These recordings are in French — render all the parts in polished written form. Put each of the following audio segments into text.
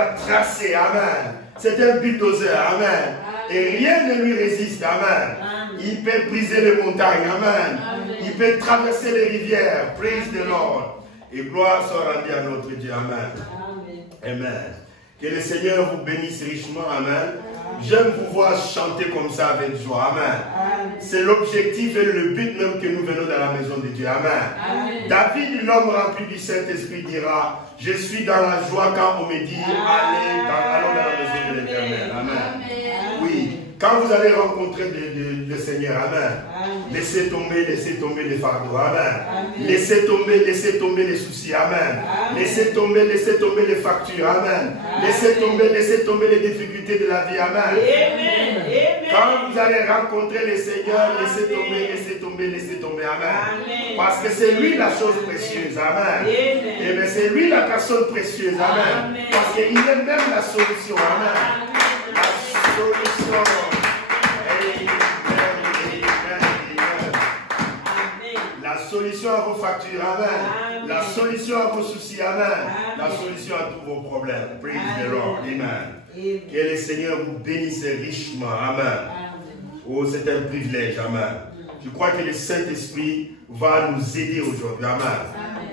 va tracer. Amen. C'est un bulldozer. Amen. Et rien ne lui résiste. Amen. Il peut briser les montagnes. Amen. Il peut traverser les rivières. Praise the Lord. Et gloire soit rendue à notre Dieu. Amen. Amen. Que le Seigneur vous bénisse richement. Amen. J'aime vous voir chanter comme ça avec joie. Amen. C'est l'objectif et le but même que nous venons dans la maison de Dieu. Amen. David, l'homme rempli du Saint-Esprit, dira: je suis dans la joie quand on me dit allons dans la maison de l'Éternel. Amen. Oui. Quand vous allez rencontrer le Seigneur, amen, laissez tomber les fardeaux, amen. Laissez tomber les soucis, amen. Laissez tomber les factures, amen. Laissez tomber les difficultés de la vie, amen. Quand vous allez rencontrer le Seigneur, laissez tomber, amen. Parce que c'est lui la chose précieuse, amen. Et bien c'est lui la personne précieuse, amen. Parce qu'il est même la solution, amen. La solution. La solution à vos factures, amen. La solution à vos soucis, amen. La solution à tous vos problèmes. Praise the Lord, amen. Que le Seigneur vous bénisse richement, amen. Oh, c'est un privilège, amen. Je crois que le Saint-Esprit va nous aider aujourd'hui, amen.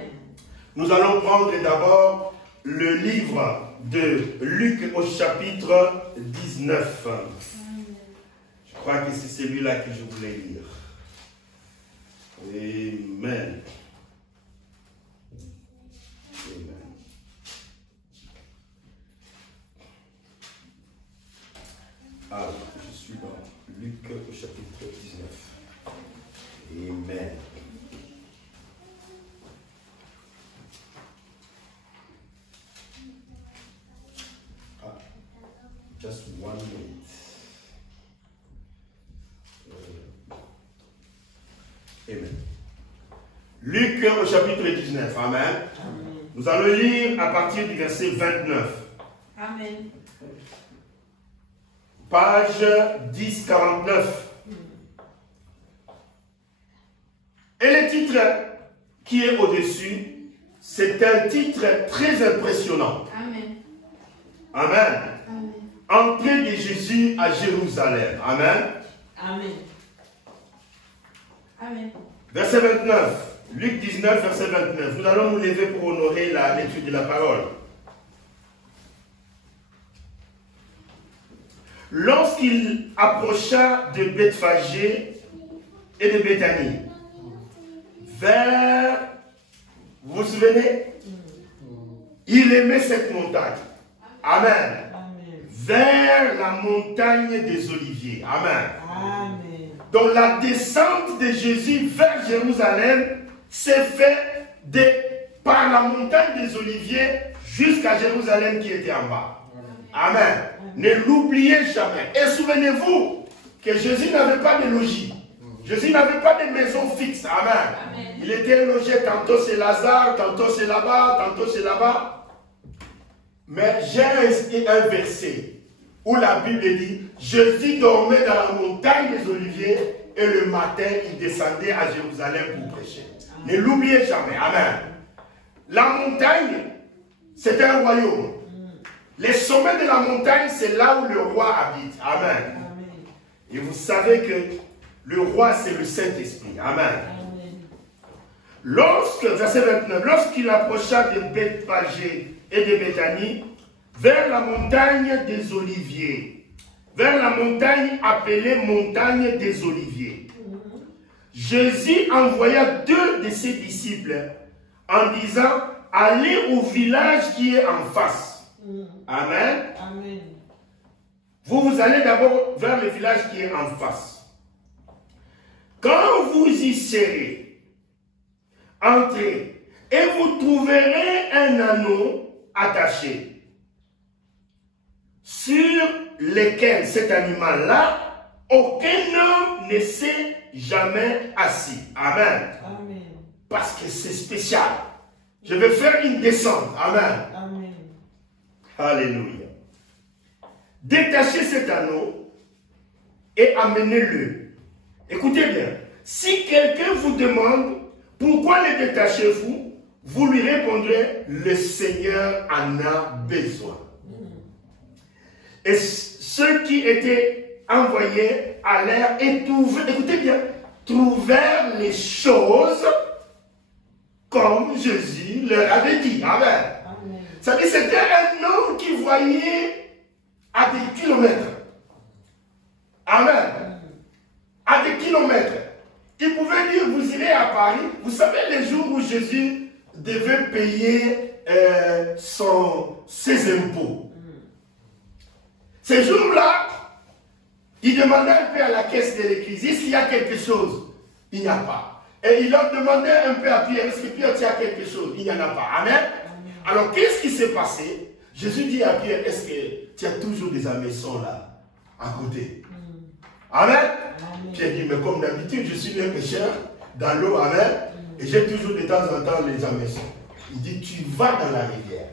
Nous allons prendre d'abord le livre de Luc au chapitre 19. Je crois que c'est celui-là que je voulais lire. Amen. Amen. Alors, je suis dans Luc au chapitre 19. Amen. Just 1 minute. Amen. Luc au chapitre 19. Amen. Nous allons lire à partir du verset 29. Amen. Page 1049. Et le titre qui est au-dessus, c'est un titre très impressionnant. Amen. Amen. Entrée de Jésus à Jérusalem. Amen. Amen. Amen. Verset 29. Luc 19, verset 29. Nous allons nous lever pour honorer la lecture de la parole. Lorsqu'il approcha de Bethphagée et de Béthanie, vous vous souvenez? Il aimait cette montagne. Amen. Vers la montagne des Oliviers. Amen. Amen. Donc la descente de Jésus vers Jérusalem s'est faite par la montagne des Oliviers jusqu'à Jérusalem qui était en bas. Amen. Ne l'oubliez jamais. Et souvenez-vous que Jésus n'avait pas de logis. Jésus n'avait pas de maison fixe. Amen. Il était logé, tantôt c'est Lazare, tantôt c'est là-bas, tantôt c'est là-bas. Mais j'ai un verset où la Bible dit: Jésus dormait dans la montagne des Oliviers et le matin il descendait à Jérusalem pour prêcher. Ne l'oubliez jamais. Amen. La montagne, c'est un royaume. Les sommets de la montagne, c'est là où le roi habite. Amen. Et vous savez que le roi, c'est le Saint-Esprit. Amen. Verset 29, lorsqu'il approcha de Bethphagée et de Béthanie, vers la montagne des Oliviers, vers la montagne appelée montagne des Oliviers, Jésus envoya 2 de ses disciples en disant: allez au village qui est en face. Amen. Amen. Vous allez d'abord vers le village qui est en face. Quand vous y serez, entrez et vous trouverez un anneau attaché sur lequel cet animal-là, aucun homme ne s'est jamais assis. Amen. Amen. Parce que c'est spécial. Je vais faire une descente. Amen. Amen. Alléluia. Détachez cet anneau et amenez-le. Écoutez bien. Si quelqu'un vous demande pourquoi le détachez-vous, vous lui répondrez: le Seigneur en a besoin. Et ceux qui étaient envoyés allèrent et trouvèrent, écoutez bien, trouvèrent les choses comme Jésus leur avait dit. Amen. Ça veut dire que c'était un homme qui voyait à des kilomètres. Amen. À des kilomètres. Il pouvait dire, vous irez à Paris. Vous savez les jours où Jésus devait payer ses impôts. Ces jours-là, il demandait un peu à la caisse de l'église, est-ce qu'il y a quelque chose? Il n'y a pas. Et il leur demandait un peu à Pierre, est-ce que Pierre, tu as quelque chose? Il n'y en a pas. Amen. Alors, qu'est-ce qui s'est passé? Jésus dit à Pierre, est-ce que tu as toujours des hameçons là, à côté? Amen. Pierre dit, mais comme d'habitude, je suis un pécheur dans l'eau, amen. Et j'ai toujours de temps en temps les hameçons. Il dit, tu vas dans la rivière.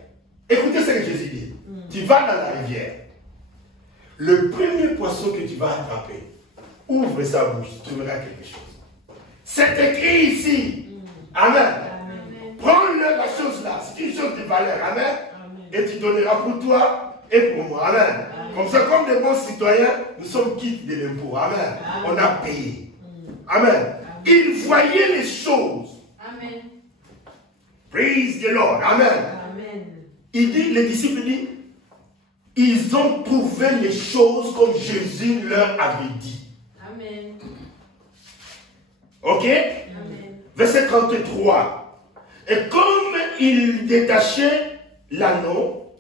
Écoutez ce que Jésus dit. Tu vas dans la rivière. Le premier poisson que tu vas attraper, ouvre sa bouche, tu verras quelque chose. C'est écrit ici. Amen. Prends la chose là, c'est une chose de valeur. Amen. Et tu donneras pour toi et pour moi. Amen. Comme ça, comme des bons citoyens, nous sommes quittes de l'impôt. Amen. On a payé. Amen. Il voyait les choses. Amen. Praise the Lord. Amen. Il dit, les disciples disent, ils ont trouvé les choses comme Jésus leur avait dit. Amen. Ok? Amen. Verset 33. Et comme ils détachaient l'anneau,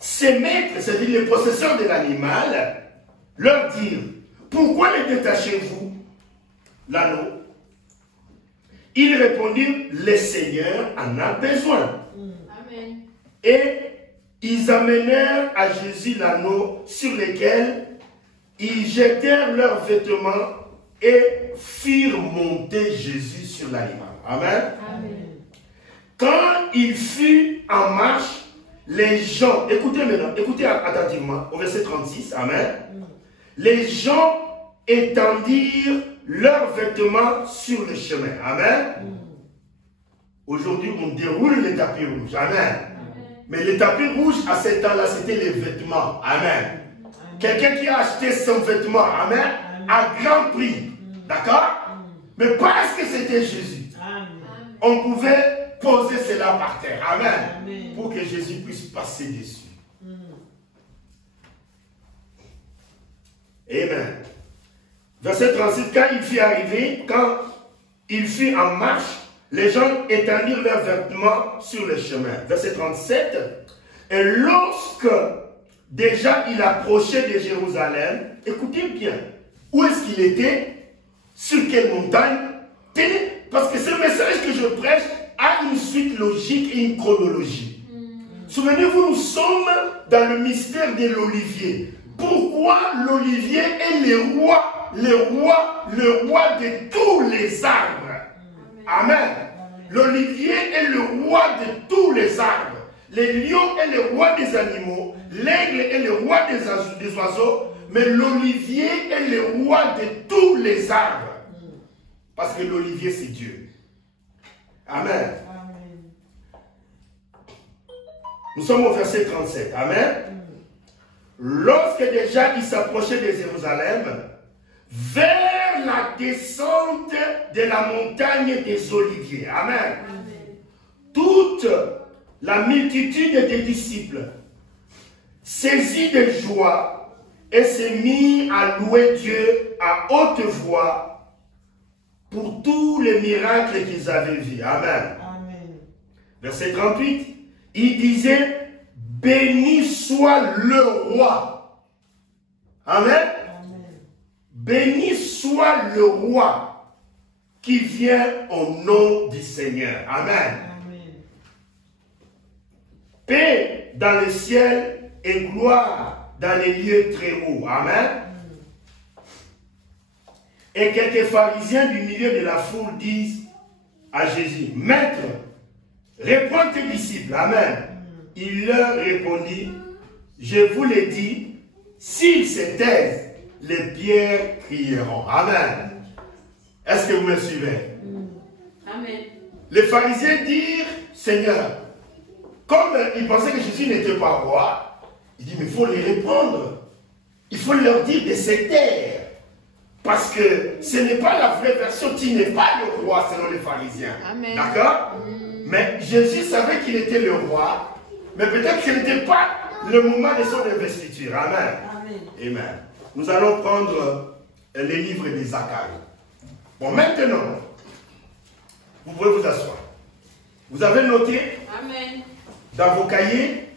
ses maîtres, c'est-à-dire les possesseurs de l'animal, leur dirent, pourquoi les détachez-vous l'anneau? Ils répondirent, le Seigneur en a besoin. Amen. Et ils amenèrent à Jésus l'anneau sur lequel ils jetèrent leurs vêtements et firent monter Jésus sur l'animal. Amen. Amen. Quand il fut en marche, les gens, écoutez maintenant, écoutez attentivement, au verset 36, amen. Les gens étendirent leurs vêtements sur le chemin. Amen. Aujourd'hui, on déroule les tapis rouges. Amen. Mais les tapis rouges, à ce temps-là, c'était les vêtements. Amen. Quelqu'un qui a acheté son vêtement, amen, à grand prix. D'accord? Mais parce que c'était Jésus, on pouvait poser cela par terre. Amen. Pour que Jésus puisse passer dessus. Amen. Verset 36, quand il fut en marche, les gens étendirent leurs vêtements sur le chemin. Verset 37, et lorsque déjà il approchait de Jérusalem, écoutez bien, où est-ce qu'il était? Sur quelle montagne? Tenez, parce que ce message que je prêche a une suite logique et une chronologie. Souvenez-vous, nous sommes dans le mystère de l'olivier. Pourquoi l'olivier est le roi de tous les arbres? Amen. L'olivier est le roi de tous les arbres. Le lion est le roi des animaux. L'aigle est le roi des oiseaux. Mais l'olivier est le roi de tous les arbres. Parce que l'olivier, c'est Dieu. Amen. Nous sommes au verset 37. Amen. Lorsque déjà il s'approchait de Jérusalem, vers la descente de la montagne des Oliviers. Amen. Toute la multitude des disciples saisit de joie et s'est mis à louer Dieu à haute voix pour tous les miracles qu'ils avaient vus. Amen. Verset 38, il disait, béni soit le roi. Amen. Béni soit le roi qui vient au nom du Seigneur. Amen. Paix dans le ciel et gloire dans les lieux très hauts. Amen. Et quelques pharisiens du milieu de la foule disent à Jésus, Maître, réponds tes disciples. Amen. Il leur répondit, je vous l'ai dit, s'ils se taisent, les pierres crieront. Amen. Est-ce que vous me suivez? Amen. Les pharisiens dirent, Seigneur, comme ils pensaient que Jésus n'était pas roi, Il dit, mais il faut les répondre. Il faut leur dire de se taire. Parce que ce n'est pas la vraie version. Tu n'es pas le roi selon les pharisiens. D'accord? Mais Jésus savait qu'il était le roi. Mais peut-être qu'il n'était pas le moment de son investiture. Amen. Amen. Nous allons prendre les livres de Zacharie. Bon, maintenant, vous pouvez vous asseoir. Vous avez noté dans vos cahiers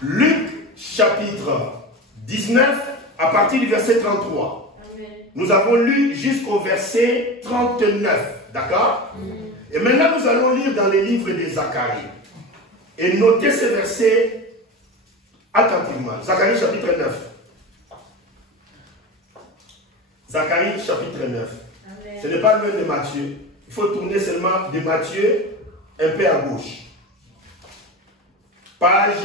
Luc chapitre 19 à partir du verset 33. Nous avons lu jusqu'au verset 39. D'accord? Et maintenant, nous allons lire dans les livres de Zacharie. Et notez ces versets attentivement. Zacharie chapitre 9. Zacharie chapitre 9. Amen. Ce n'est pas le même de Matthieu. Il faut tourner seulement de Matthieu un peu à gauche. Page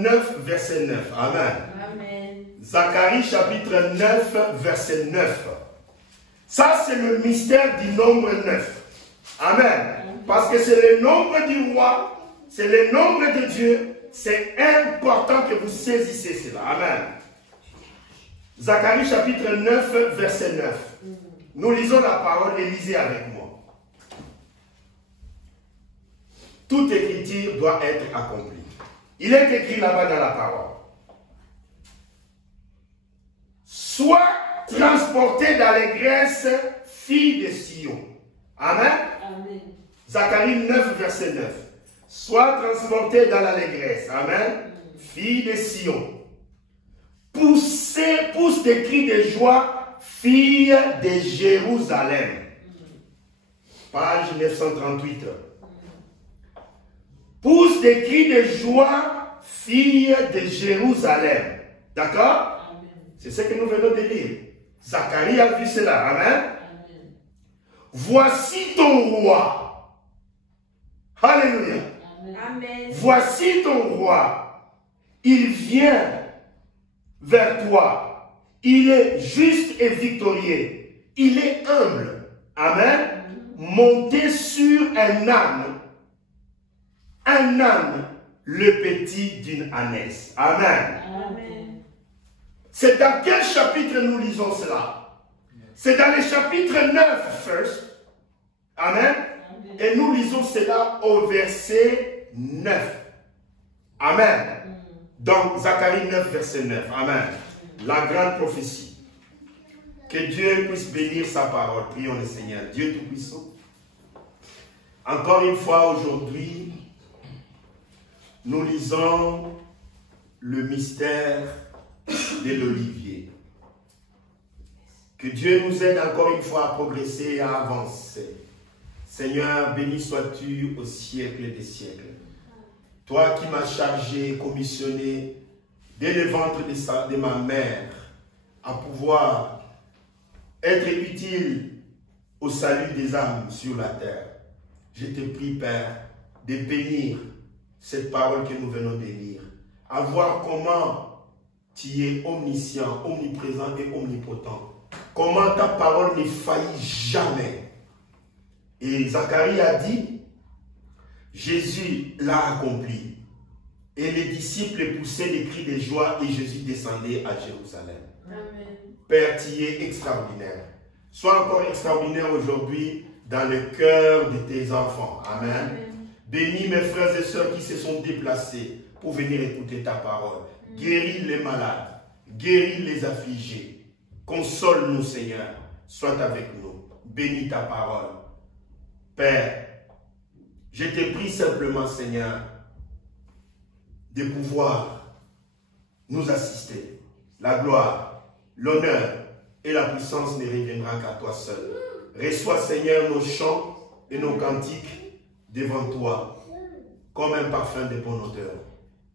9, verset 9. Amen. Amen. Zacharie chapitre 9, verset 9. Ça, c'est le mystère du nombre 9. Amen. Parce que c'est le nombre du roi, c'est le nombre de Dieu. C'est important que vous saisissez cela. Amen. Zacharie chapitre 9, verset 9. Nous lisons la parole et lisez avec moi. Toute écriture doit être accomplie. Il est écrit là-bas dans la parole. Sois transporté d'allégresse, fille de Sion. Amen. Amen. Zacharie 9, verset 9. Sois transporté dans l'allégresse. Amen. Fille de Sion. Pousse des cris de joie, fille de Jérusalem. Page 938. Pousse des cris de joie, fille de Jérusalem. D'accord? C'est ce que nous venons de lire. Zacharie a vu cela. Amen. Amen. Voici ton roi. Alléluia. Amen. Voici ton roi. Il vient vers toi. Il est juste et victorieux. Il est humble. Amen. Monté sur un âne. Un âne, le petit d'une ânesse. Amen. Amen. C'est dans quel chapitre nous lisons cela? C'est dans le chapitre 9 first. Amen. Amen. Et nous lisons cela au verset 9. Amen. Donc Zacharie 9, verset 9. Amen. La grande prophétie. Que Dieu puisse bénir sa parole. Prions le Seigneur. Dieu Tout-Puissant. Encore une fois aujourd'hui, nous lisons le mystère de l'olivier. Que Dieu nous aide encore une fois à progresser et à avancer. Seigneur, béni sois-tu au siècle des siècles. Toi qui m'as chargé, commissionné, dès le ventre de ma mère, à pouvoir être utile au salut des âmes sur la terre. Je te prie, Père, de bénir cette parole que nous venons de lire, à voir comment tu es omniscient, omniprésent et omnipotent. Comment ta parole ne faillit jamais. Et Zacharie a dit, Jésus l'a accompli. Et les disciples poussaient des cris de joie et Jésus descendait à Jérusalem. Amen. Père, tu es extraordinaire. Sois encore extraordinaire aujourd'hui dans le cœur de tes enfants. Amen. Amen. Bénis mes frères et sœurs qui se sont déplacés pour venir écouter ta parole. Guéris les malades, guéris les affligés. Console-nous, Seigneur. Sois avec nous. Bénis ta parole. Père, je te prie simplement, Seigneur, de pouvoir nous assister. La gloire, l'honneur et la puissance ne reviendra qu'à toi seul. Reçois, Seigneur, nos chants et nos cantiques devant toi, comme un parfum de bonne odeur.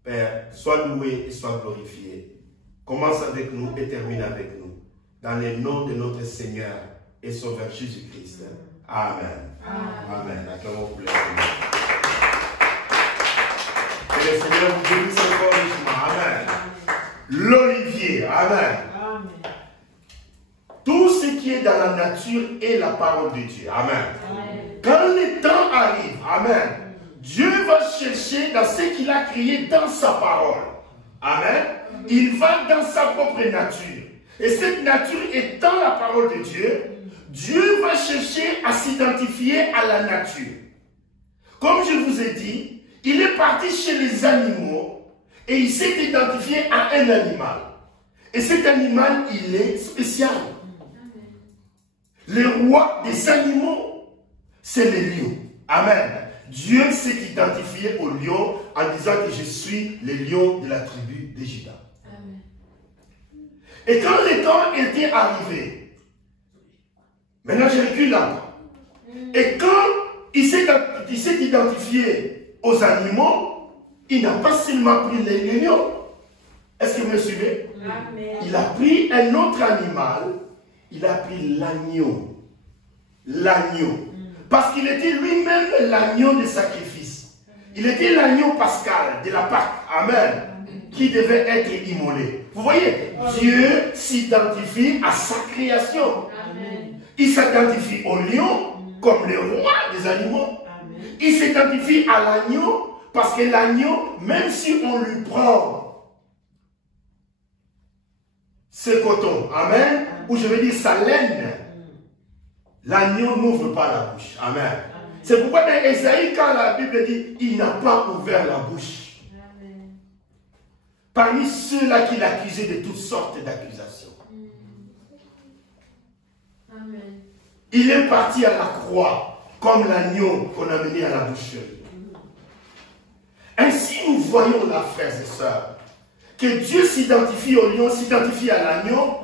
Père, sois loué et sois glorifié. Commence avec nous et termine avec nous. Dans le nom de notre Seigneur et Sauveur Jésus-Christ. Amen. Amen. Acclamons pour le Seigneur. Que le Seigneur vous bénisse encore richement. Amen. L'olivier. Amen. Tout qui est dans la nature est la parole de Dieu. Amen. Amen. Quand le temps arrive, amen, Dieu va chercher dans ce qu'il a créé dans sa parole. Amen. Il va dans sa propre nature. Et cette nature étant la parole de Dieu, Dieu va chercher à s'identifier à la nature. Comme je vous ai dit, il est parti chez les animaux et il s'est identifié à un animal. Et cet animal, il est spécial. Le roi des animaux, c'est le lion. Amen. Dieu s'est identifié au lion en disant que je suis le lion de la tribu de Juda. Et quand le temps était arrivé, maintenant je recule là. Et quand il s'est identifié aux animaux, il n'a pas seulement pris les lions. Est-ce que vous me suivez? Amen. Il a pris un autre animal, il a pris l'agneau. L'agneau. Parce qu'il était lui-même l'agneau de sacrifice. Il était l'agneau pascal de la Pâque. Amen. Qui devait être immolé. Vous voyez, Dieu s'identifie à sa création. Amen. Il s'identifie au lion comme le roi des animaux. Il s'identifie à l'agneau parce que l'agneau, même si on lui prend ce coton, amen, ou je veux dire sa laine, l'agneau n'ouvre pas la bouche. Amen. C'est pourquoi dans Ésaïe, quand la Bible dit, il n'a pas ouvert la bouche. Parmi ceux-là qu'il accusait de toutes sortes d'accusations. Amen. Il est parti à la croix comme l'agneau qu'on a mené à la boucherie. Ainsi nous voyons là, frères et sœurs, que Dieu s'identifie au lion, s'identifie à l'agneau,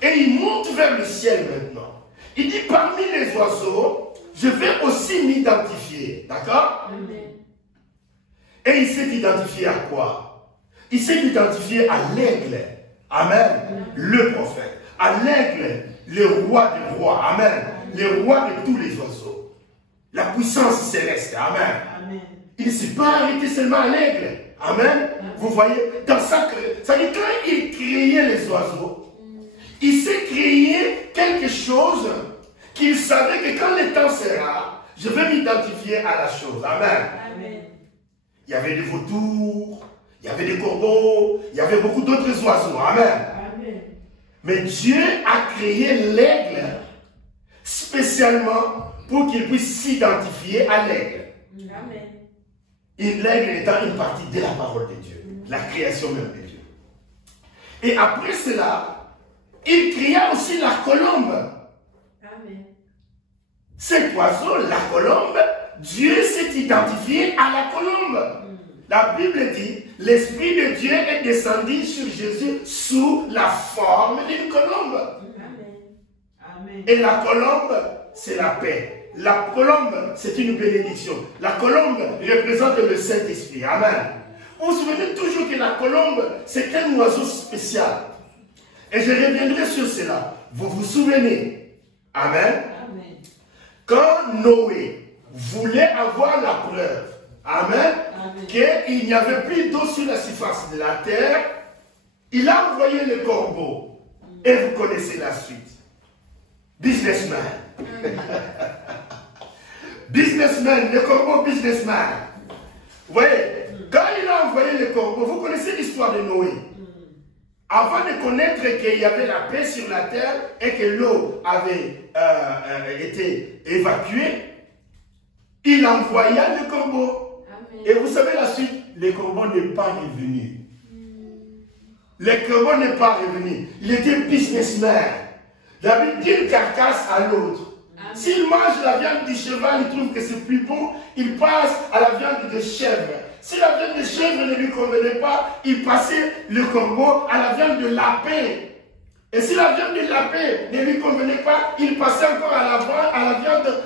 et il monte vers le ciel maintenant. Il dit parmi les oiseaux, je vais aussi m'identifier. D'accord? Et il s'est identifié à quoi? Il s'est identifié à l'aigle. Amen. Le prophète. À l'aigle, le roi des rois. Amen. Le roi de tous les oiseaux. La puissance céleste. Amen. Amen. Il ne s'est pas arrêté seulement à l'aigle. Amen. Vous voyez, dans ça veut dire quand il créait les oiseaux, il s'est créé quelque chose qu'il savait que quand le temps sera, je vais m'identifier à la chose. Amen. Amen. Il y avait des vautours, il y avait des corbeaux, il y avait beaucoup d'autres oiseaux. Amen. Amen. Mais Dieu a créé l'aigle spécialement pour qu'il puisse s'identifier à l'aigle. Amen. Et l'aigle étant une partie de la parole de Dieu, la création même de Dieu. Et après cela, il créa aussi la colombe. Amen. Cet oiseau, la colombe, Dieu s'est identifié à la colombe. La Bible dit, l'Esprit de Dieu est descendu sur Jésus sous la forme d'une colombe. Amen. Amen. Et la colombe, c'est la paix. La colombe, c'est une bénédiction. La colombe représente le Saint-Esprit. Amen. Vous vous souvenez toujours que la colombe, c'est un oiseau spécial. Et je reviendrai sur cela. Vous vous souvenez? Amen. Amen. Quand Noé voulait avoir la preuve, amen, qu'il n'y avait plus d'eau sur la surface de la terre, il a envoyé le corbeau. Et vous connaissez la suite. Businessman. Businessman, le corbeau businessman. Vous voyez, quand il a envoyé le corbeau, vous connaissez l'histoire de Noé. Avant de connaître qu'il y avait la paix sur la terre et que l'eau avait été évacuée, il envoya le corbeau. Amen. Et vous savez la suite, le corbeau n'est pas revenu. Le corbeau n'est pas revenu. Il était businessman. Il avait d'une carcasse à l'autre. S'il mange la viande du cheval, il trouve que c'est plus bon, il passe à la viande de chèvre. Si la viande de chèvre ne lui convenait pas, il passait le corbeau à la viande de lapin. Et si la viande de lapin ne lui convenait pas, il passait encore à la viande.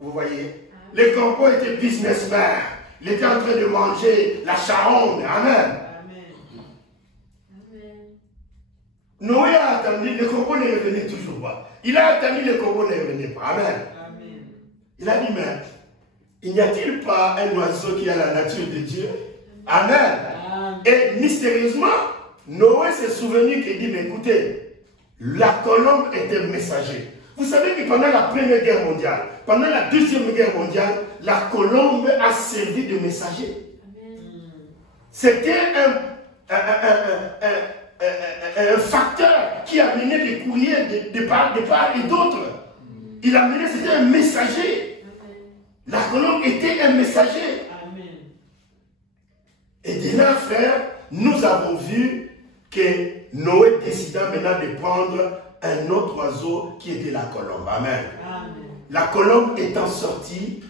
Vous voyez, le corbeau était businessman. Il était en train de manger la charonde. Amen. Noé a attendu, le corbeau ne revenait toujours pas. Il a attendu, le corbeau ne revenait pas. Amen. Amen. Il a dit, mais il n'y a-t-il pas un oiseau qui a la nature de Dieu? Amen. Amen. Et mystérieusement, Noé s'est souvenu qu'il dit, mais écoutez, la colombe était messager. Vous savez que pendant la Première Guerre mondiale, pendant la Deuxième Guerre mondiale, la colombe a servi de messager. C'était un facteur qui amenait des courriers de part et d'autre. Il amenait, c'était un messager. La colombe était un messager. Et de là, frère, nous avons vu que Noé décida maintenant de prendre un autre oiseau qui était la colombe. Amen. Amen. La colombe étant sortie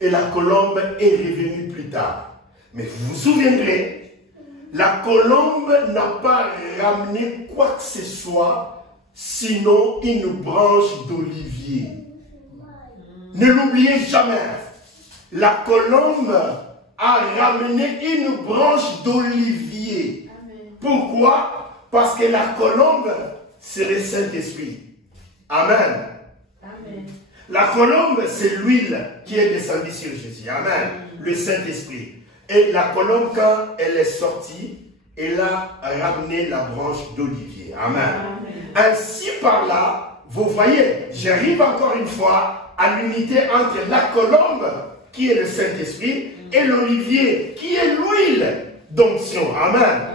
et la colombe est revenue plus tard. Mais vous vous souviendrez, la colombe n'a pas ramené quoi que ce soit, sinon une branche d'olivier. Ne l'oubliez jamais. La colombe a ramené une branche d'olivier. Pourquoi? Parce que la colombe, c'est le Saint-Esprit. Amen. Amen. La colombe, c'est l'huile qui est descendue sur Jésus. Amen. Le Saint-Esprit. Et la colombe, quand elle est sortie, elle a ramené la branche d'olivier. Amen. Amen. Ainsi par là, vous voyez, j'arrive encore une fois à l'unité entre la colombe, qui est le Saint-Esprit, et l'olivier, qui est l'huile d'onction. Amen.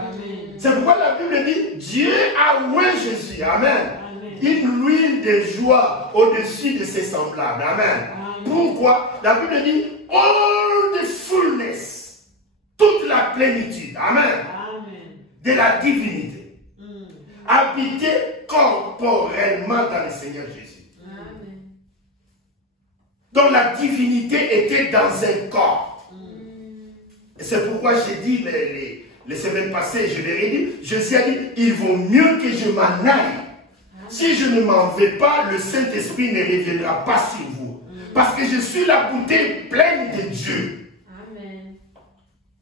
C'est pourquoi la Bible dit, Dieu a oint Jésus. Amen. Une huile de joie au-dessus de ses semblables. Amen. Pourquoi? La Bible dit, all the fullness, toute la plénitude. Amen. De la divinité. Habiter corporellement dans le Seigneur Jésus. Donc la divinité était dans un corps. Et c'est pourquoi j'ai dit les semaines passées, je l'ai dit, Jésus a dit, il vaut mieux que je m'en aille. Si je ne m'en vais pas, le Saint-Esprit ne reviendra pas sur vous. Parce que je suis la bouteille pleine de Dieu. Amen.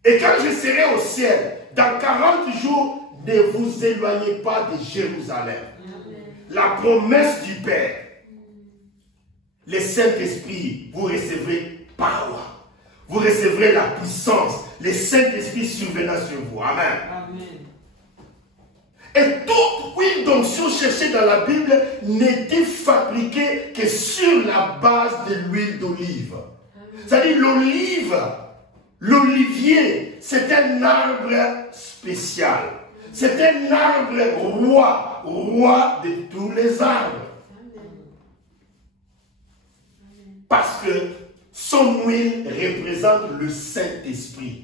Et quand je serai au ciel, dans 40 jours, ne vous éloignez pas de Jérusalem. Amen. La promesse du Père. Le Saint-Esprit, vous recevrez power. Vous recevrez la puissance. Le Saint-Esprit survenant sur vous. Amen. Amen. Et toute huile d'onction cherchée dans la Bible n'était fabriquée que sur la base de l'huile d'olive. C'est-à-dire l'olive, l'olivier, c'est un arbre spécial. C'est un arbre roi de tous les arbres. Parce que son huile représente le Saint-Esprit.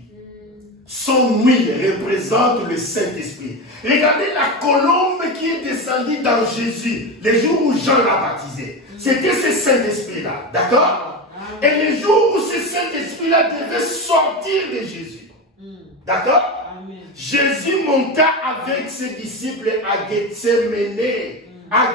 Son huile représente le Saint-Esprit. Regardez la colombe qui est descendue dans Jésus, les jours où Jean l'a baptisé. C'était ce Saint-Esprit-là, d'accord? Et les jours où ce Saint-Esprit-là devait sortir de Jésus, d'accord? Jésus monta avec ses disciples à Gethsémane. À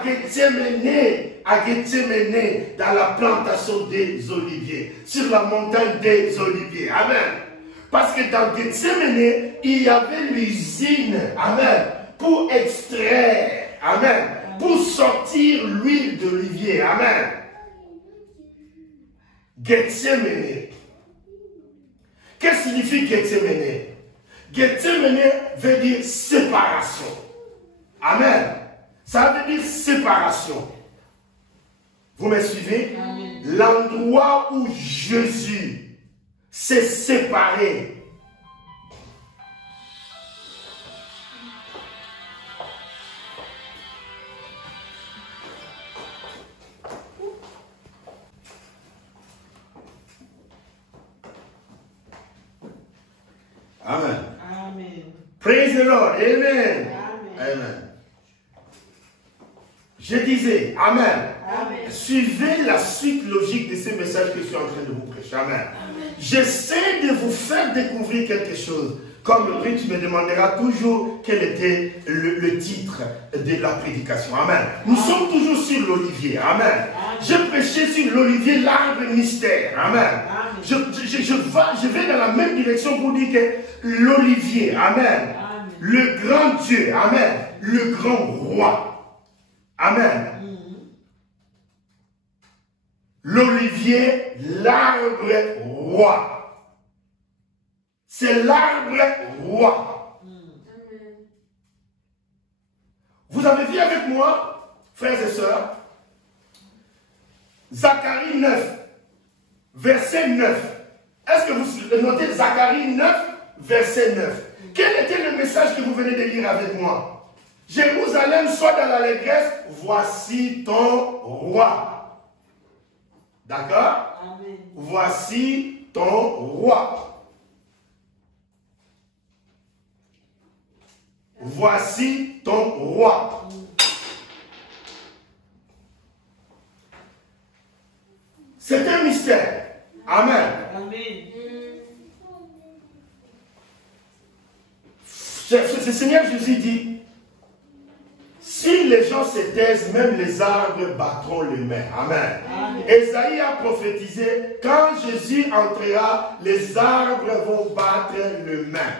Gethsémane, dans la plantation des oliviers, sur la montagne des oliviers. Amen. Parce que dans Gethsémane, il y avait l'usine, amen, pour extraire, amen, pour sortir l'huile d'olivier, amen. Gethsémane. Qu'est-ce que signifie Gethsémane? Gethsémane veut dire séparation. Amen. Ça veut dire séparation. Vous me suivez? L'endroit où Jésus s'est séparé. Amen. Amen. Praise the Lord. Amen. Amen. Amen. Je disais, amen. Amen. Suivez la suite logique de ces messages que je suis en train de vous prêcher. Amen. J'essaie de vous faire découvrir quelque chose. Comme tu me demanderas toujours quel était le titre de la prédication. Amen. Nous sommes toujours sur l'olivier. Amen. Je prêchais sur l'olivier, l'arbre mystère. Amen. Je vais dans la même direction pour dire que l'olivier, amen. Le grand Dieu, amen. Le grand roi. Amen. L'olivier, l'arbre roi. C'est l'arbre roi. Vous avez vu avec moi, frères et sœurs, Zacharie 9, verset 9. Est-ce que vous notez Zacharie 9, verset 9? Quel était le message que vous venez de lire avec moi? Jérusalem, sois dans l'allégresse, voici ton roi. D'accord? Voici ton roi. Voici ton roi. C'est un mystère. Amen. Le Seigneur Jésus dit, si les gens se taisent, même les arbres battront les mains. Amen. Ésaïe a prophétisé, quand Jésus entrera, les arbres vont battre les mains.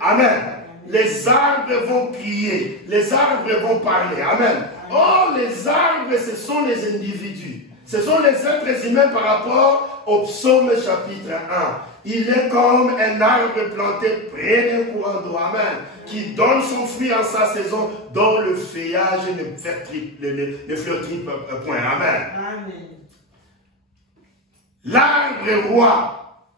Amen. Les arbres vont crier, les arbres vont parler. Amen. Or, les arbres, ce sont les individus. Ce sont les êtres humains par rapport au psaume chapitre 1. Il est comme un arbre planté près d'un courant d'eau. Amen. Qui donne son fruit en sa saison, dont le feuillage ne flétrit point. Amen. L'arbre roi,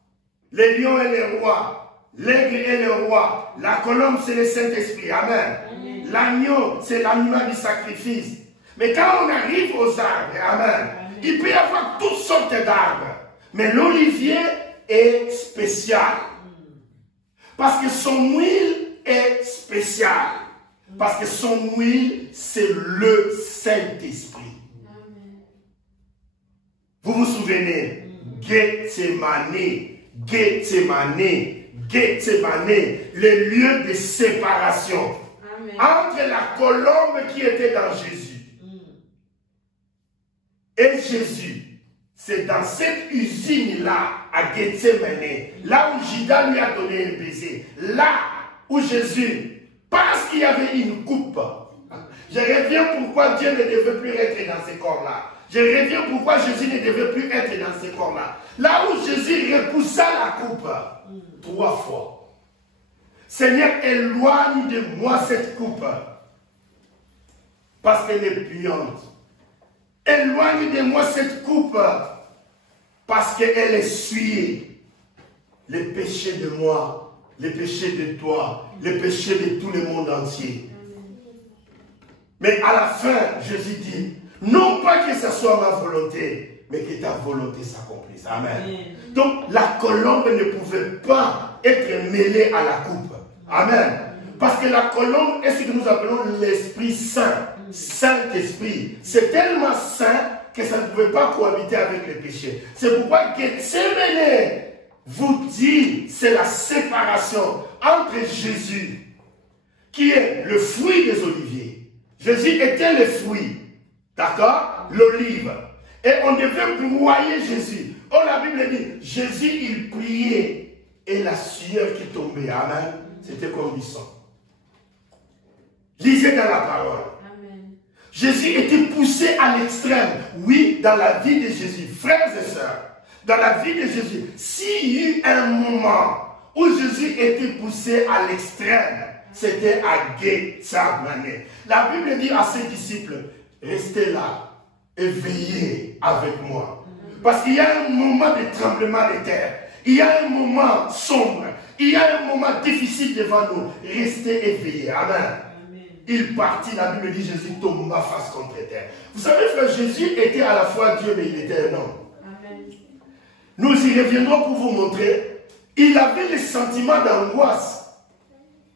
les lions et les rois, l'aigle et le roi, la colombe c'est le Saint-Esprit. Amen. L'agneau c'est l'animal du sacrifice. Mais quand on arrive aux arbres, amen, il peut y avoir toutes sortes d'arbres. Mais l'olivier est spécial. Parce que son huile est spéciale. Parce que son huile, c'est le Saint-Esprit. Vous vous souvenez? Gethsemane, Gethsemane, Gethsemane, le lieu de séparation. Amen. Entre la colombe qui était dans Jésus et Jésus. C'est dans cette usine-là, à Gethsemane, là où Judas lui a donné un baiser, là où Jésus, parce qu'il y avait une coupe, je reviens pourquoi Dieu ne devait plus être dans ces corps-là. Je reviens pourquoi Jésus ne devait plus être dans ces corps-là. Là où Jésus repoussa la coupe 3 fois. Seigneur, éloigne de moi cette coupe, parce qu'elle est puante. Éloigne de moi cette coupe, parce qu'elle est essuyée. Les péchés de moi, les péchés de toi, les péchés de tout le monde entier. Mais à la fin, Jésus dit, non pas que ce soit ma volonté, mais que ta volonté s'accomplisse. Amen. Donc la colombe ne pouvait pas être mêlée à la coupe. Amen. Parce que la colombe est ce que nous appelons l'Esprit Saint. Saint-Esprit. C'est tellement saint que ça ne pouvait pas cohabiter avec les péchés. C'est pourquoi Gethsemane vous dit, c'est la séparation entre Jésus, qui est le fruit des oliviers. Jésus était le fruit, d'accord? L'olive. Et on devait broyer Jésus. Oh, la Bible dit, Jésus, il priait, et la sueur qui tombait, amen, c'était comme du sang. Lisez dans la parole. Jésus était poussé à l'extrême. Oui, dans la vie de Jésus, frères et sœurs, dans la vie de Jésus, s'il y eut un moment où Jésus était poussé à l'extrême, c'était à Gethsemane. La Bible dit à ses disciples, restez là et veillez avec moi. Parce qu'il y a un moment de tremblement de terre. Il y a un moment sombre. Il y a un moment difficile devant nous. Restez et veillez. Amen. Il partit, la Bible dit, Jésus tomba face contre terre. Vous savez, frère, Jésus était à la fois Dieu, mais il était un homme. Amen. Nous y reviendrons pour vous montrer. Il avait les sentiments d'angoisse.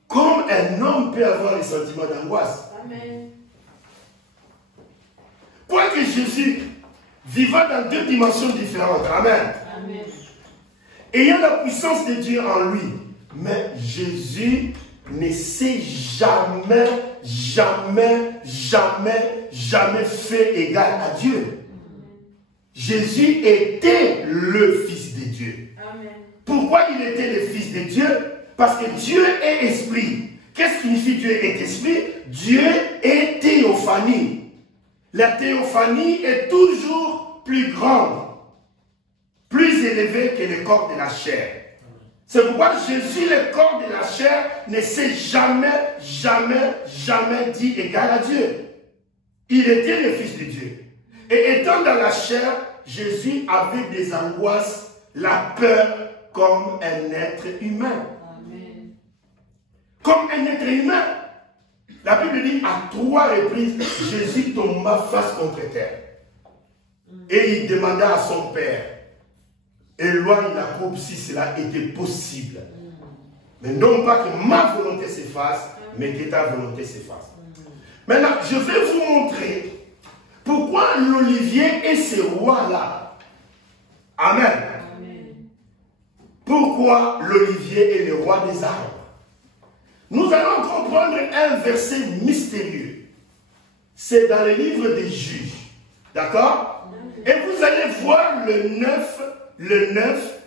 Comme un homme peut avoir les sentiments d'angoisse. Amen. Quoique Jésus vivant dans 2 dimensions différentes. Amen. Amen. Ayant la puissance de Dieu en lui. Mais Jésus ne s'est jamais, jamais, jamais, jamais fait égal à Dieu. Jésus était le Fils de Dieu. Amen. Pourquoi il était le Fils de Dieu? Parce que Dieu est esprit. Qu'est-ce que signifie Dieu est esprit? Dieu est théophanie. La théophanie est toujours plus grande, plus élevée que le corps de la chair. C'est pourquoi Jésus, le corps de la chair, ne s'est jamais, jamais, jamais dit égal à Dieu. Il était le Fils de Dieu. Et étant dans la chair, Jésus avait des angoisses, la peur comme un être humain. Amen. Comme un être humain. La Bible dit à 3 reprises, Jésus tomba face contre terre. Et il demanda à son Père, éloigne la coupe si cela était possible. Mais non pas que ma volonté s'efface, mais que ta volonté s'efface. Maintenant, je vais vous montrer pourquoi l'olivier est ce roi-là. Amen. Amen. Pourquoi l'olivier est le roi des arbres. Nous allons comprendre un verset mystérieux. C'est dans le livre des Juges. D'accord? Et vous allez voir le 9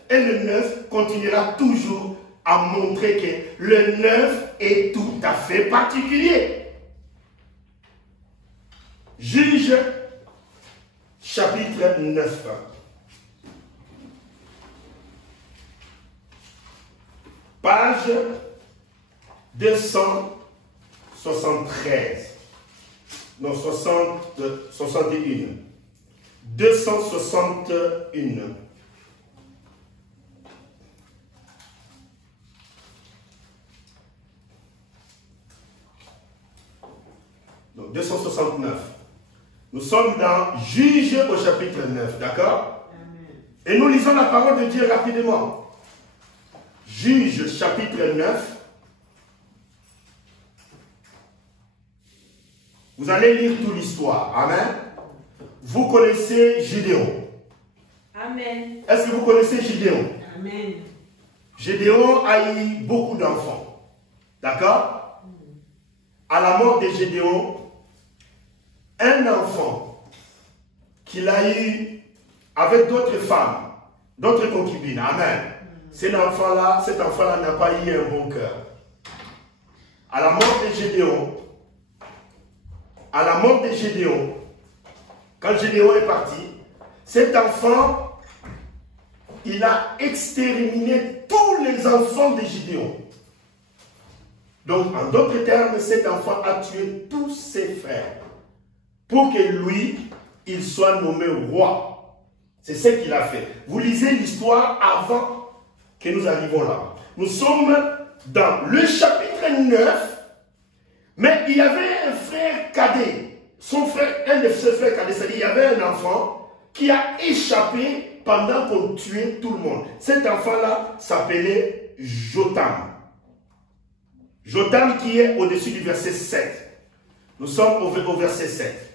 et le 9 continuera toujours à montrer que le 9 est tout à fait particulier. Juge, chapitre 9. Page 273. Non, 61. 261. Donc 269. Nous sommes dans Juge au chapitre 9, d'accord? Et nous lisons la parole de Dieu rapidement. Juge chapitre 9. Vous allez lire toute l'histoire. Amen. Vous connaissez Gédéon. Amen. Est-ce que vous connaissez Gédéon? Amen. Gédéon a eu beaucoup d'enfants. D'accord? À la mort de Gédéon, un enfant qu'il a eu avec d'autres femmes, d'autres concubines. Amen. Cet enfant-là n'a pas eu un bon cœur. À la mort de Gédéon, quand Gédéon est parti, cet enfant, il a exterminé tous les enfants de Gédéon. Donc, en d'autres termes, cet enfant a tué tous ses frères pour que lui, il soit nommé roi. C'est ce qu'il a fait. Vous lisez l'histoire avant que nous arrivons là. Nous sommes dans le chapitre 9, mais il y avait un frère cadet. Son frère, un de ses frères cadets, c'est-à-dire il y avait un enfant qui a échappé pendant qu'on tuait tout le monde. Cet enfant-là s'appelait Jotam. Jotam qui est au-dessus du verset 7. Nous sommes au verset 7.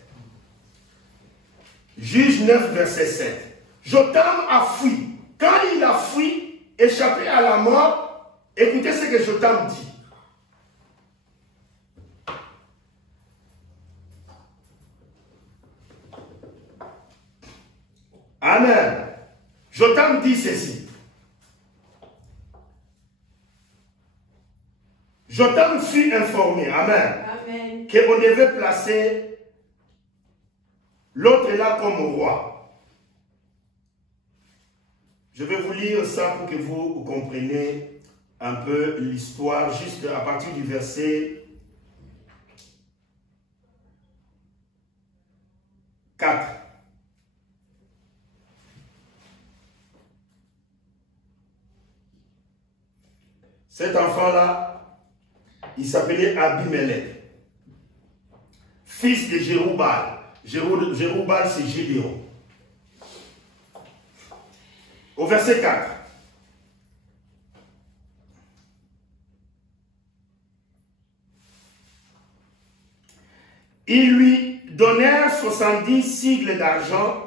Juge 9, verset 7. Jotam a fui. Quand il a fui, échappé à la mort, écoutez ce que Jotam dit. Amen. Jotam dit ceci. Jotam fut informé, amen, qu'on devait placer l'autre là comme roi. Je vais vous lire ça pour que vous compreniez un peu l'histoire, juste à partir du verset 4. Cet enfant-là, il s'appelait Abimelech, fils de Jéroubal. Jéroubal, c'est Gédéon. Au verset 4. Ils lui donnèrent 70 sicles d'argent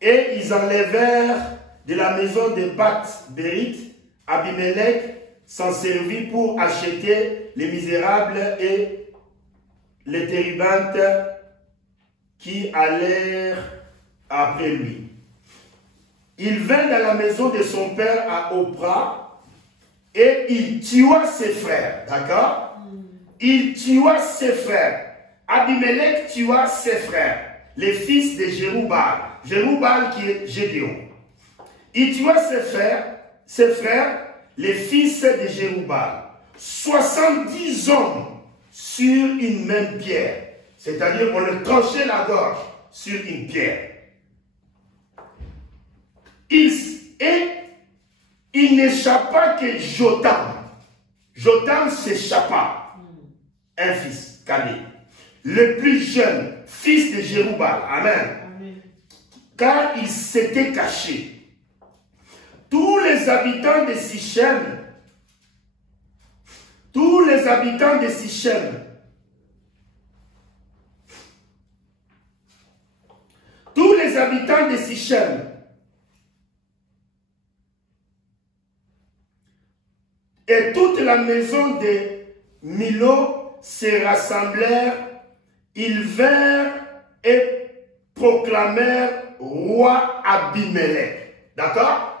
et ils enlevèrent de la maison de Bath-Bérith. Abimelech s'en servit pour acheter les misérables et les térébintes qui allèrent après lui. Il vint dans la maison de son père à Opra et il tua ses frères. D'accord? Il tua ses frères. Abimelech tua ses frères, les fils de Jéroubal. Jéroubal qui est Gédéon. Il tua ses frères, les fils de Jéroubal. 70 hommes sur une même pierre. C'est-à-dire qu'on leur tranchait la gorge. sur une pierre. Il n'échappa que Jotam. Jotam s'échappa. Un fils, Caleb. Le plus jeune, fils de Jéroubal. Amen. Amen. Car il s'était caché. Tous les habitants de Sichem, tous les habitants de Sichem, tous les habitants de Sichem et toute la maison de Milo se rassemblèrent, ils vinrent et proclamèrent roi Abimelech. D'accord?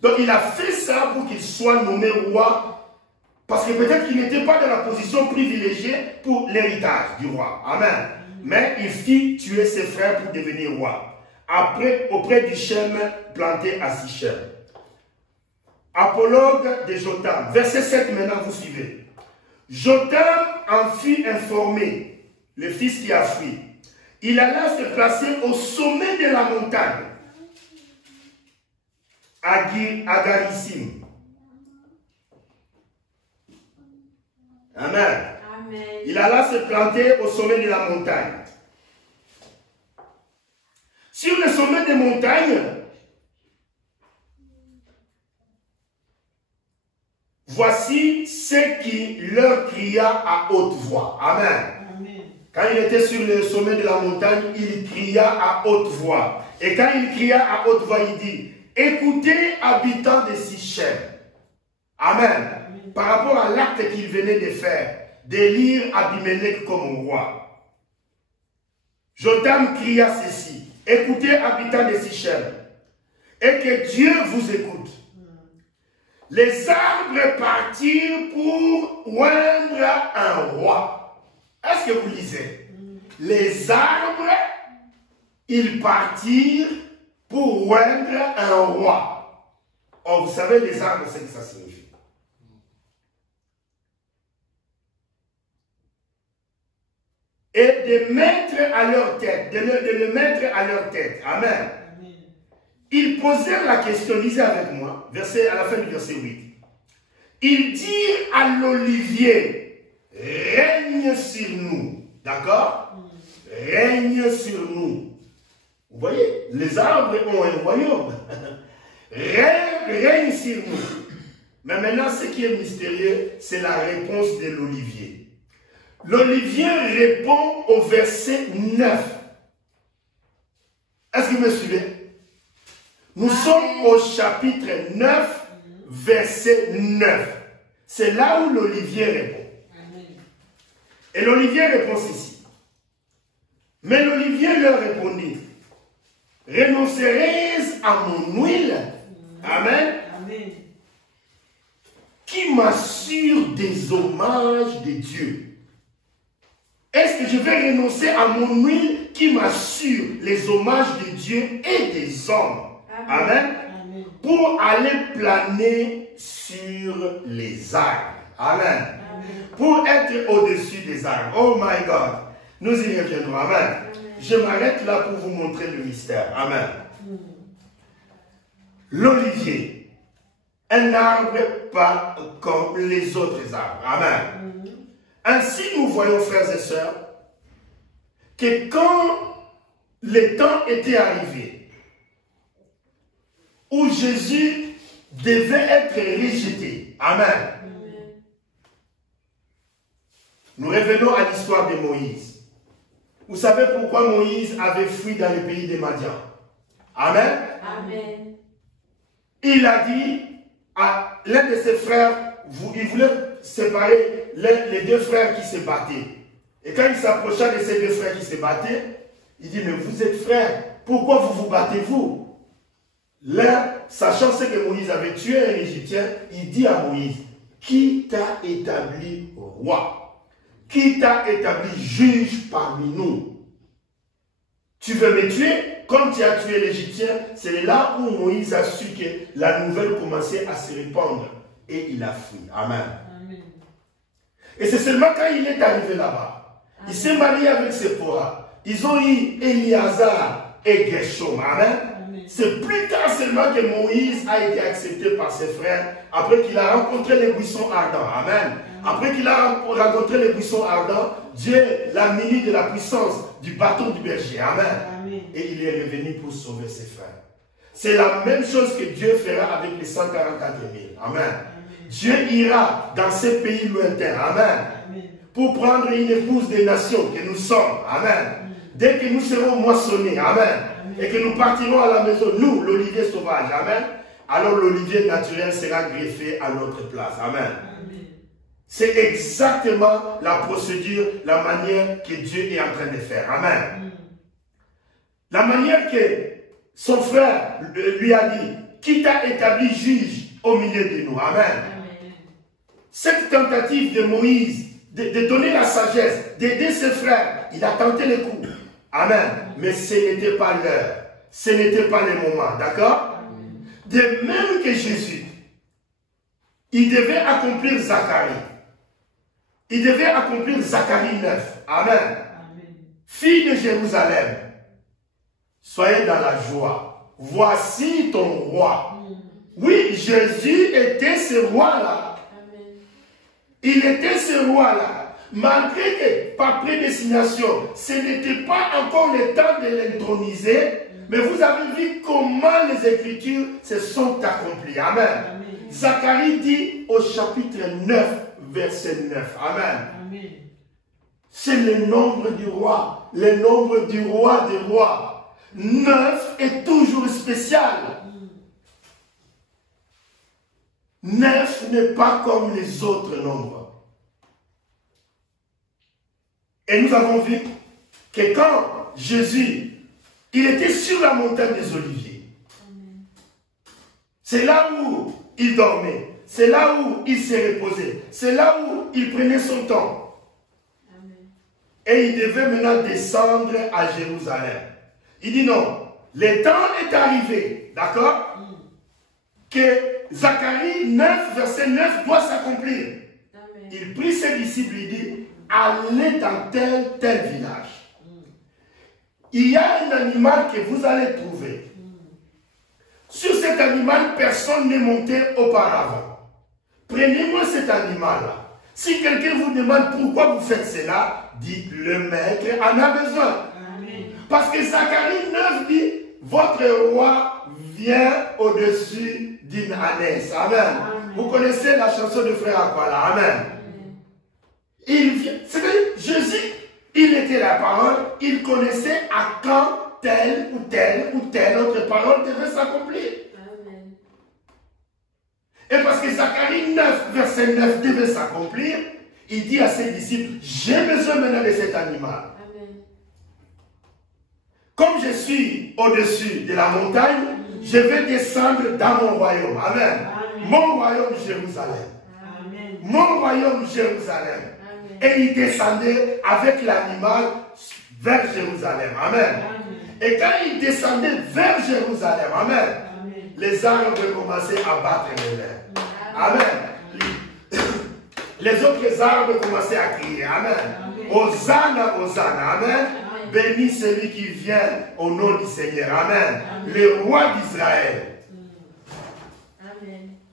Donc il a fait ça pour qu'il soit nommé roi, parce que peut-être qu'il n'était pas dans la position privilégiée pour l'héritage du roi. Amen. Mais il fit tuer ses frères pour devenir roi. Après, auprès du chêne planté à Sichem. Apologue de Jotam. Verset 7 maintenant, vous suivez. Jotam en fut informé, le fils qui a fui. Il alla se placer au sommet de la montagne, à Garissim. Amen. Amen. Il alla se planter au sommet de la montagne. Sur le sommet des montagnes, voici ce qui leur cria à haute voix. Amen. Amen. Quand il était sur le sommet de la montagne, il cria à haute voix. Et quand il cria à haute voix, il dit, écoutez, habitants de Sichem. Amen. Par rapport à l'acte qu'il venait de faire, d'élire Abimelech comme roi. Jotam cria ceci, écoutez, habitants de Sichem, et que Dieu vous écoute. Les arbres partirent pour oindre un roi. Est-ce que vous lisez? Les arbres, ils partirent pour oindre un roi. Oh, vous savez, les arbres, c'est ce que ça signifie. Et de mettre à leur tête, de le mettre à leur tête. Amen. Amen. Ils posèrent la question, lisez avec moi, à la fin du verset 8. Ils dirent à l'olivier, règne sur nous. D'accord? Règne sur nous. Vous voyez, les arbres ont un royaume. Règne sur nous. Mais maintenant, ce qui est mystérieux, c'est la réponse de l'olivier. L'olivier répond au verset 9. Est-ce que vous me suivez? Nous sommes au chapitre 9, verset 9. C'est là où l'olivier répond. Et l'olivier répond ceci. Mais l'olivier leur répondit, renoncerai-je à mon huile? Amen. Amen. Qui m'assure des hommages de Dieu? Est-ce que je vais renoncer à mon huile qui m'assure les hommages de Dieu et des hommes? Amen. Amen. Pour aller planer sur les arbres. Amen. Amen. Pour être au-dessus des arbres. Oh my God. Nous y reviendrons. Amen. Amen. Je m'arrête là pour vous montrer le mystère. Amen. L'olivier. Un arbre pas comme les autres arbres. Amen. Ainsi, nous voyons, frères et sœurs, que quand le temps était arrivé, où Jésus devait être rejeté, amen, nous revenons à l'histoire de Moïse. Vous savez pourquoi Moïse avait fui dans le pays des Madian? Amen. Amen. Il a dit à l'un de ses frères, il voulait séparer les deux frères qui se battaient. Et quand il s'approcha de ces deux frères qui se battaient, il dit, mais vous êtes frères, pourquoi vous vous battez-vous? L'un, sachant ce que Moïse avait tué un Égyptien, il dit à Moïse, qui t'a établi roi? Qui t'a établi juge parmi nous? Tu veux me tuer? Comme tu as tué l'Égyptien, c'est là où Moïse a su que la nouvelle commençait à se répandre. Et il a fui. Amen. Et c'est seulement quand il est arrivé là-bas, il s'est marié avec Séphora. ils ont eu Éléazar et Gershom. Amen. C'est plus tard seulement que Moïse a été accepté par ses frères, après qu'il a rencontré les buissons ardents. Amen. Après qu'il a rencontré les buissons ardents, Dieu l'a muni de la puissance du bâton du berger. Amen. Et il est revenu pour sauver ses frères. C'est la même chose que Dieu fera avec les 144 000. Amen. Dieu ira dans ces pays lointains. Amen. Pour prendre une épouse des nations que nous sommes. Amen. Dès que nous serons moissonnés. Amen. Et que nous partirons à la maison, nous, l'olivier sauvage. Amen. Alors l'olivier naturel sera greffé à notre place. Amen. C'est exactement la procédure, la manière que Dieu est en train de faire. Amen. La manière que son frère lui a dit, qui t'a établi juge au milieu de nous. Amen. Cette tentative de Moïse, de donner la sagesse, d'aider ses frères, il a tenté le coup. Amen. Mais ce n'était pas l'heure. Ce n'était pas le moment. D'accord? De même que Jésus, il devait accomplir Zacharie. Il devait accomplir Zacharie 9. Amen. Fille de Jérusalem, soyez dans la joie. Voici ton roi. Oui, Jésus était ce roi-là. Il était ce roi-là. Malgré que, par prédestination, ce n'était pas encore le temps de l'introniser, mais vous avez vu comment les Écritures se sont accomplies. Amen. Zacharie dit au chapitre 9, verset 9. Amen. C'est le nombre du roi. Le nombre du roi des rois. 9 est toujours spécial. 9 n'est pas comme les autres nombres. Et nous avons vu que quand Jésus, il était sur la montagne des Oliviers. C'est là où il dormait. C'est là où il s'est reposé. C'est là où il prenait son temps. Et il devait maintenant descendre à Jérusalem. Il dit non, le temps est arrivé, d'accord? Que Zacharie 9, verset 9 doit s'accomplir. Il prit ses disciples, il dit, allez dans tel village. Il y a un animal que vous allez trouver. Sur cet animal, personne n'est monté auparavant. Prenez-moi cet animal-là. Si quelqu'un vous demande pourquoi vous faites cela, dites le maître en a besoin. Parce que Zacharie 9 dit, votre roi vient au-dessus d'une ânesse. Amen. Vous connaissez la chanson de Frère Aquala. Amen. Il vient. C'est vrai, Jésus, il était la parole, il connaissait à quand telle ou telle autre parole devait s'accomplir. Et parce que Zacharie 9, verset 9 devait s'accomplir, il dit à ses disciples, j'ai besoin maintenant de cet animal. Comme je suis au-dessus de la montagne, je vais descendre dans mon royaume. Amen. Mon royaume Jérusalem. Mon royaume Jérusalem. Et il descendait avec l'animal vers Jérusalem. Amen. Et quand il descendait vers Jérusalem, amen, les arbres commençaient à battre les mains. Amen. Les autres arbres commençaient à crier. Amen. Hosanna, Hosanna. Amen. Béni celui qui vient au nom du Seigneur. Amen. Le roi d'Israël.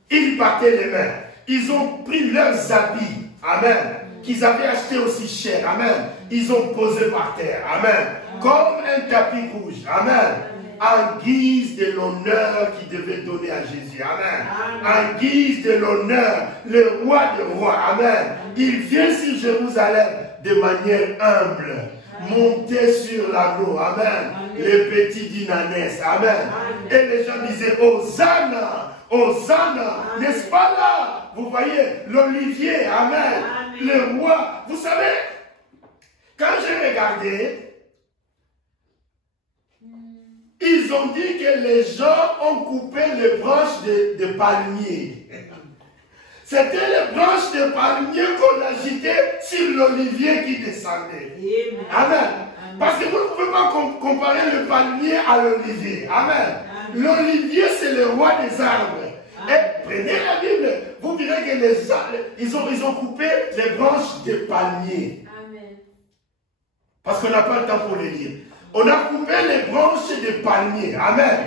Ils battaient les mains. Ils ont pris leurs habits. Amen. Qu'ils avaient acheté aussi cher. Amen. Ils ont posé par terre. Amen. Comme un tapis rouge. Amen. En guise de l'honneur qu'il devait donner à Jésus. Amen. En guise de l'honneur, le roi des rois. Amen. Il vient sur Jérusalem de manière humble. Monter sur l'agneau. Amen. Les petits d'Inanès. Amen. Et les gens disaient Hosanna. Hosanna. N'est-ce pas là? Vous voyez l'olivier. Amen. Le roi. Vous savez, quand j'ai regardé, ils ont dit que les gens ont coupé les branches de palmier. C'était les branches de palmier qu'on agitait sur l'olivier qui descendait. Amen. Parce que vous ne pouvez pas comparer le palmier à l'olivier. Amen. L'olivier, c'est le roi des arbres. Et prenez la Bible, vous verrez que les arbres, ils ont coupé les branches de palmier. Parce qu'on n'a pas le temps pour les lire. On a coupé les branches des palmiers. Amen.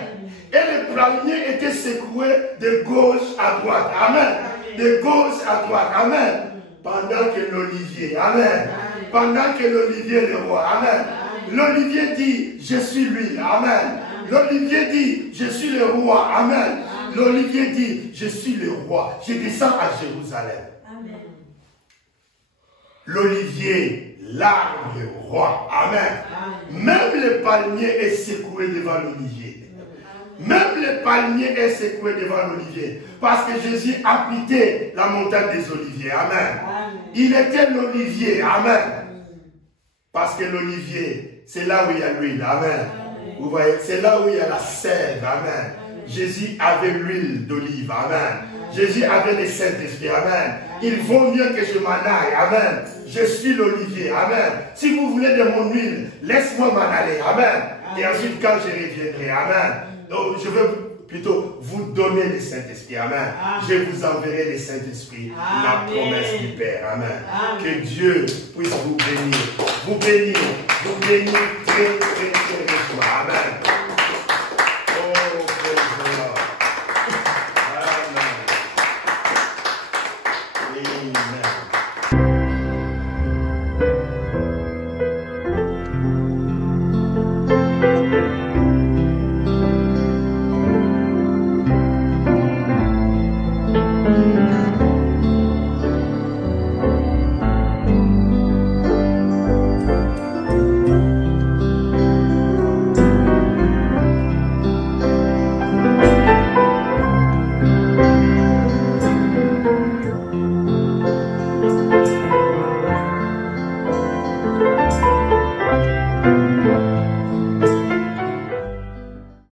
Et les palmiers étaient secoués de gauche à droite. Amen. De gauche à droite. Amen. Pendant que l'olivier. Amen. Pendant que l'olivier est le roi. Amen. L'olivier dit, je suis lui. Amen. L'olivier dit, je suis le roi. Amen. L'olivier dit, je suis le roi. Je descends à Jérusalem. L'olivier, l'arbre roi. Amen. Même le palmier est secoué devant l'olivier. Même le palmier est secoué devant l'olivier. Parce que Jésus habitait la montagne des oliviers. Amen. Il était l'olivier. Amen. Parce que l'olivier, c'est là où il y a l'huile. Amen. Vous voyez, c'est là où il y a la sève. Amen. Jésus avait l'huile d'olive. Amen. Jésus avait le Saint-Esprit. Amen. Il vaut mieux que je m'en aille. Amen. Je suis l'olivier. Amen. Si vous voulez de mon huile, laisse-moi m'en aller. Amen. Et ensuite, quand je reviendrai. Amen. Donc, je veux plutôt vous donner le Saint-Esprit. Amen. Je vous enverrai le Saint-Esprit. La promesse du Père. Amen. Que Dieu puisse vous bénir. Vous bénir. Vous bénir très, très,